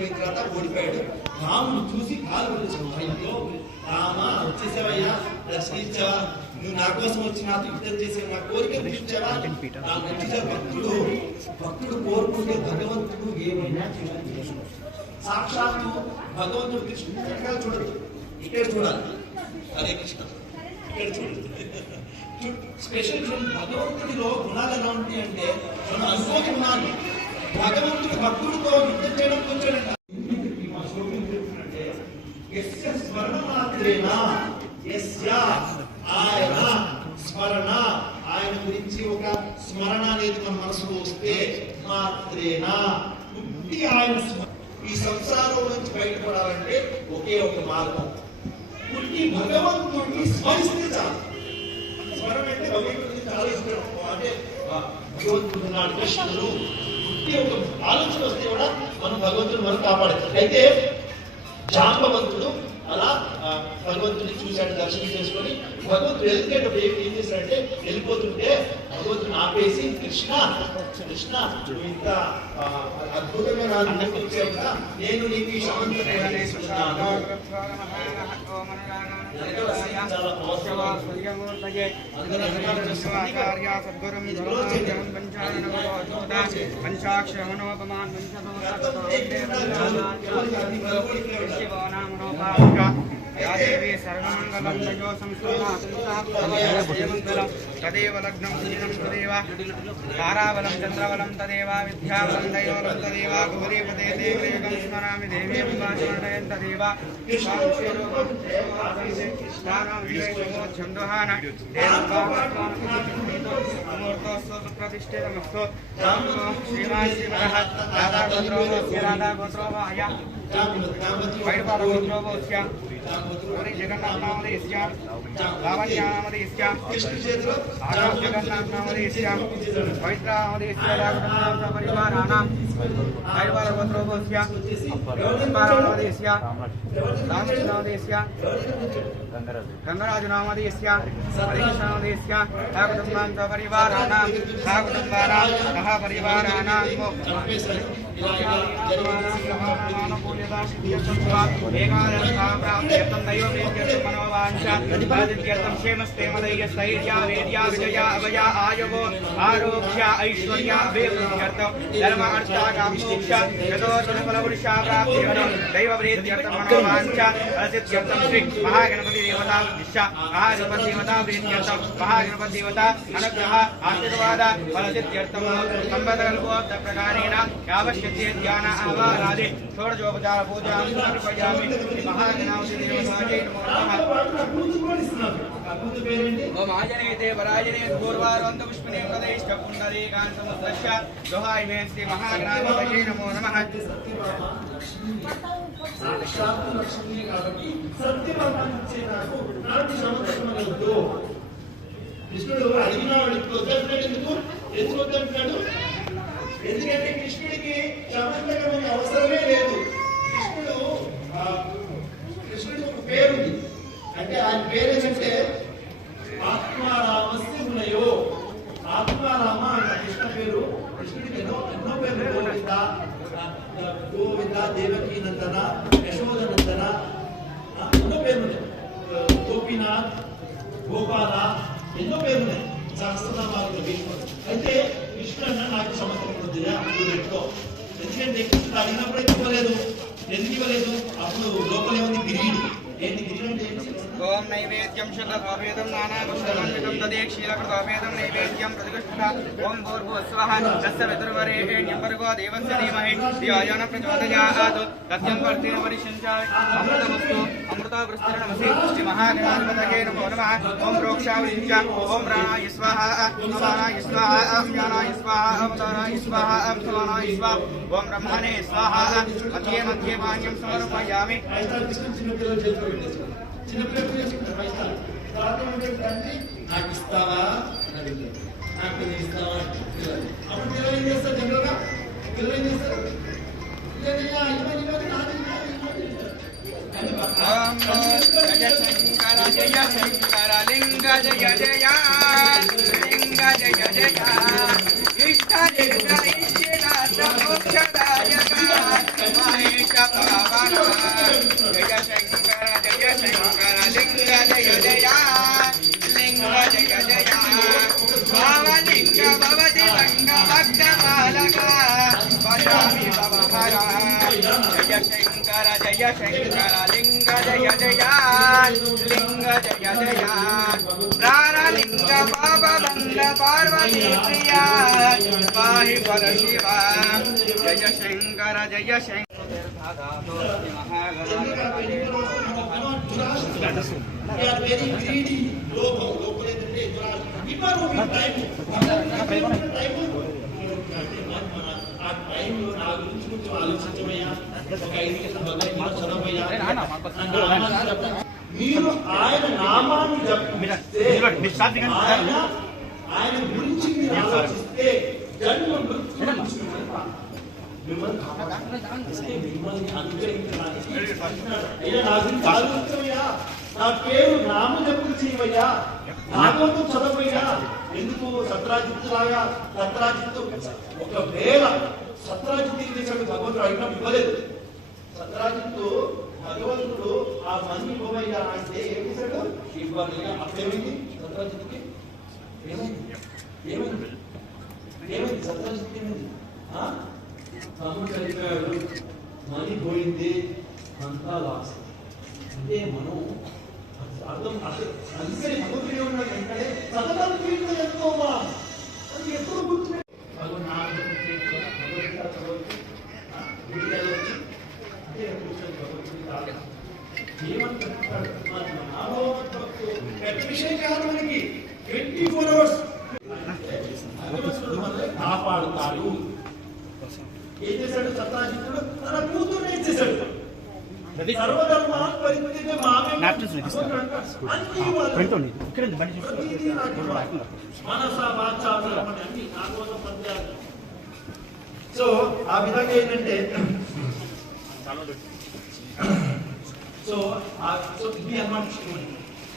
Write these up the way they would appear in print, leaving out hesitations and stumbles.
అయిపోయిన తర్వాత ఓడిపోయాడు. రాముడు చూసి కాలు అయ్యో రామ వచ్చేసావయ్యా, దర్శనించావా, నువ్వు నా కోసం వచ్చి నాతో యుద్ధం చేసే నా కోరిక తీర్చావా? భక్తుడు కోరుకుంటే భగవంతుడు ఏమైనా చేయాలి. సాక్షాత్తు భగవంతుడు కృష్ణుడు వెనకాల చూడదు, ఇక్కడ చూడాలి. హరే కృష్ణ, ఇక్కడ చూడదు. స్పెషల్ భగవంతుడిలో గుణాలు ఎలా ఉంటాయి అంటే మనం అనుకోని గుణాలు. భగవంతుడు భక్తుడితో యుద్ధం చేయడం వచ్చాడంట. ఆయన స్మరణ, ఆయన గురించి ఒక స్మరణ అనేది మన మనసుకు వస్తే మాత్రేనా బుద్ధి ఆయన ఈ సంసారం నుంచి బయటపడాలంటే ఒకే ఒక మార్గం, పుట్టి భగవంతుడిని స్మరిస్తే చాలు. స్మరణ అంటే భగవంతుడిని చాలా ఇష్టం, అంటే భగవంతుడు నాడు కృష్ణుడు పుట్టి ఒక ఆలోచన వస్తే కూడా మనం భగవంతుడు మనం కాపాడతాం. అయితే జాంబవంతుడు అలా భగవంతుడిని చూశాడు, దర్శనం చేసుకొని భగవంతుడు వెళ్తేటప్పుడు ఏం చేశాడంటే వెళ్ళిపోతుంటే భగవంతుని ఆపేసి కృష్ణ కృష్ణ నువ్వు ఇంత అద్భుతమైన వచ్చావుగా, నేను నీకు ఈ సమంతస్తున్నాను. या देवी सर्वमंगलं तयो संस्कृतं तदेव लग्नं सुदिनं तदेव ताराबलं चन्द्रबलं तदेव विद्याबलं दैवबलं तदेव गौरीपदे देवयोगं स्मरामि देवीं स्मरणयन् तदेव छन्दोहान प्रतिष्ठितमस्तु श्रीमान् श्रीमदः राधा गोत्रो वाया वैडपाद गोत्रो वोस्य पूरी जगन्नाथ नामधेयस्य लावण्यानामधेयस्य आगाम जगन्नाथ नामधेयस्य पवित्रा नामधेयस्य राघवनाम परिवाराणां वैडपाद गोत्रो वोस्य नामधेयस्य रामकृष्ण नामधेयस्य गंगराज नामधेयस्य हरिकृष्ण नामधेयस्य राघवनाम परिवाराणां राघवनाम सह परिवाराणां एकादशं दैवप्रीत्यर्थं मनोवाञ्छा क्षेमस्तेमदय्य स्थैर्या वेद्या विजया अभया आयुवो आरोग्य ऐश्वर्या अभयप्रीत्यर्थं धर्म अर्थकामोक्ष यतोऽर्जुनफलपुरुषा प्राप्तिर्भवति दैवप्रीत्यर्थं मनोवाञ्छा फलसिद्ध्यर्थं श्री महागणपति देवता उद्दिश्य महागणपति देवता प्रीत्यर्थं महागणपति देवता अनुग्रह आशीर्वाद फलसिद्ध्यर्थं संपदकल्पोक्तप्रकारेण यावश्यते ध्यान आवारादि षोडशोपचार पूजां समर्पयामि। महागणाधिपति देवतायै नमो नमः। ओम आजनेते पराजने पूर्वारोन्तपुष्पिने प्रदेश पुण्डरीकान्तमुद्दश्य दोहाय मे श्री महागणाधिपतये नमो नमः। కృష్ణుడు అడిగిన వాడికి వద్దంటాడు. ఎందుకు వద్దంటాడు? ఎందుకంటే కృష్ణుడికి చమత్కారం అవసరమే లేదు. కృష్ణుడికి ఒక పేరు ఉంది, అంటే ఆయన పేరు ఏంటంటే ఆత్మారామస్య ఉన్నాయో. ఆత్మారామ అన్న కృష్ణ పేరు. కృష్ణుడికి ఎన్నో పేర్లు, గోవింద గోవింద దేవకీ నందన యశోద నందన ఎన్నో పేర్లు ఉన్నాయి. గోపీనాథ్ గోపాల ఎన్నో పేర్లు ఉన్నాయి సహస్రనామాలు భీష్ముడు. అయితే కృష్ణుడు అన్న నాకు సమస్య వద్దురా పెట్టుకో. ఎందుకంటే కృష్ణుడు అడిగినప్పుడు ఇవ్వలేదు. ఎందుకు ఇవ్వలేదు? అప్పుడు లోపల ఏముంది? గిరీడు. ఏంటి గిరీడు అంటే? ओम नैवेद्यं शुद्धोपेदं नानाभूषणमण्डितं तदेक्षीलकृतोपेदं नैवेद्यं प्रतिष्ठिता ओम भूर्भुवस्वः तस्य पितृवरेण्यं भर्गो देवस्य धीमहि धियो यो न प्रचोदयात् तस्यं वर्तेन परिषञ्चाय अमृतमस्तु अमृतवृष्टिर्नमसि श्री महागणाधिपतये नमो नमः। ओम प्रोक्षावृञ्च ओम प्राणाय स्वाहा अपानाय स्वाहा अव्यानाय स्वाहा अवताराय स्वाहा अवसवानाय स्वाहा ओम ब्रह्मणे स्वाहा मध्ये मध्ये पानीयं समर्पयामि। నాకు ఇస్తావా నాకు ఇస్తావా? అప్పుడు పిల్లలు ఏం చేస్తారు? జనరల్గా పిల్లలు ఏం చేస్తారు? जय शंकर लिंग जय जय लिंग जय जय इष्ट जय इष्टनाथ मोक्षदायक महेश జయ శంకర లింగ జయ జయ లింగ జయ జయ ప్రాణలింగ పాపబంధ పార్వతీ ప్రియ పాహి పర శివ జయ శంకర జయ శంకర వెరీ గ్రీడీ లోపం లోపలేదంటే ఇవ్వరు మీ టైం ఆ టైంలో నా గురించి కొంచెం ఆలోచించమయ్యా ఒక 5 నిమిషాలు భగవద్గీత చదవయ్యా మీరు ఆయన నామాన్ని జపిస్తే ఆయన గురించి మీరు ఆలోచిస్తే జన్మ మృత్యు మిమ్మల్ని అనుగ్రహించడానికి అయ్యా నా గురించి ఆలోచించవయ్యా నా పేరు నామ జపం చేయవయ్యా భాగవతం చదవయ్యా ఎందుకు సత్రాజిత్తులాగా సత్రాజిత్తు ఒకవేళ సత్రాజిత్తు ఏం చేశాడు భగవంతుడు అడిగినప్పుడు ఇవ్వలేదు సత్రాజిత్తు భగవంతుడు ఆ మనీ ఇవ్వవయ్యా అంటే ఏం చేశాడు ఇవ్వలేదు అప్పుడేమైంది సత్రాజిత్తుకి ఏమైంది ఏమైంది ఏమైంది సత్రాజిత్తు ఏమైంది తమ్ముడు చనిపోయాడు మనీ పోయింది అంతా లాస్ అంటే మనం అర్థం అందుకని భగవంతుడు ఏమన్నాడు అంటే సతతం కీర్తన చేసుకోమా అది ఎప్పుడు గుర్తు కాపాడుతాడు ఏం చేశాడు సత్రాజిత్తుడు తన కూతురు ఏం చేశాడు సర్వధర్మాన్ పరిత్యజ్య మామే మనసా వాచా కర్మణి అన్ని నా కోసం పనిచేయాలి. సో ఆ విధంగా ఏంటంటే సో ఇది అన్నమాట స్టోరీ.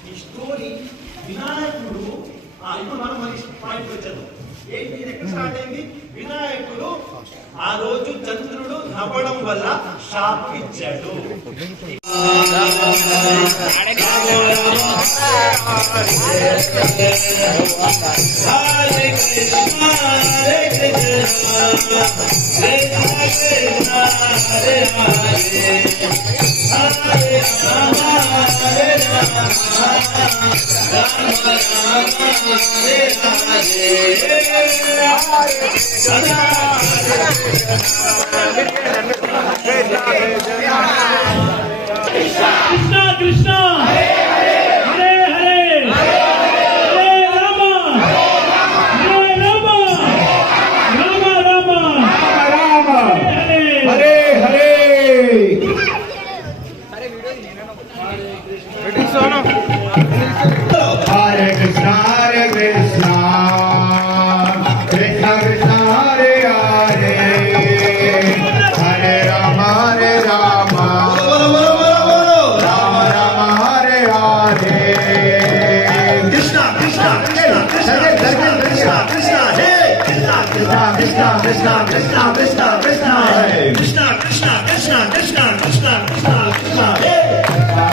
ఈ స్టోరీ వినాయకుడు ఇప్పుడు మనం మన పాయింట్ వచ్చాము ఏంటి ఎక్కడ స్టార్ట్ అయింది వినాయకుడు ఆ రోజు చంద్రుడు నవ్వడం వల్ల శాపం ఇచ్చాడు. Krishna Krishna Hare Hare Hare Rama Hare Rama Rama Rama Hare Hare Hare Krishna Hare Krishna Krishna Krishna Hare Hare Hare Rama Hare Rama Rama Rama Hare Hare Krishna Krishna Krishna Krishna Krishna Krishna Hey Krishna Krishna Krishna Krishna Krishna Krishna Krishna Hey Krishna Krishna Krishna Krishna Krishna Krishna Krishna Hey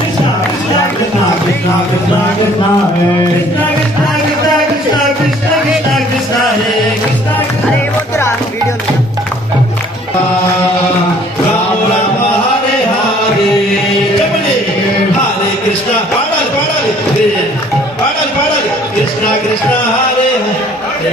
Krishna Krishna Krishna Krishna Krishna Krishna Hey Krishna Krishna Krishna Krishna Krishna Krishna Krishna Hey Krishna అరే వద్దురా video Ram Ram Hare Hare చెప్పండి Hare Krishna పాడాలి పాడాలి పాడాలి పాడాలి Krishna Krishna Hare Hare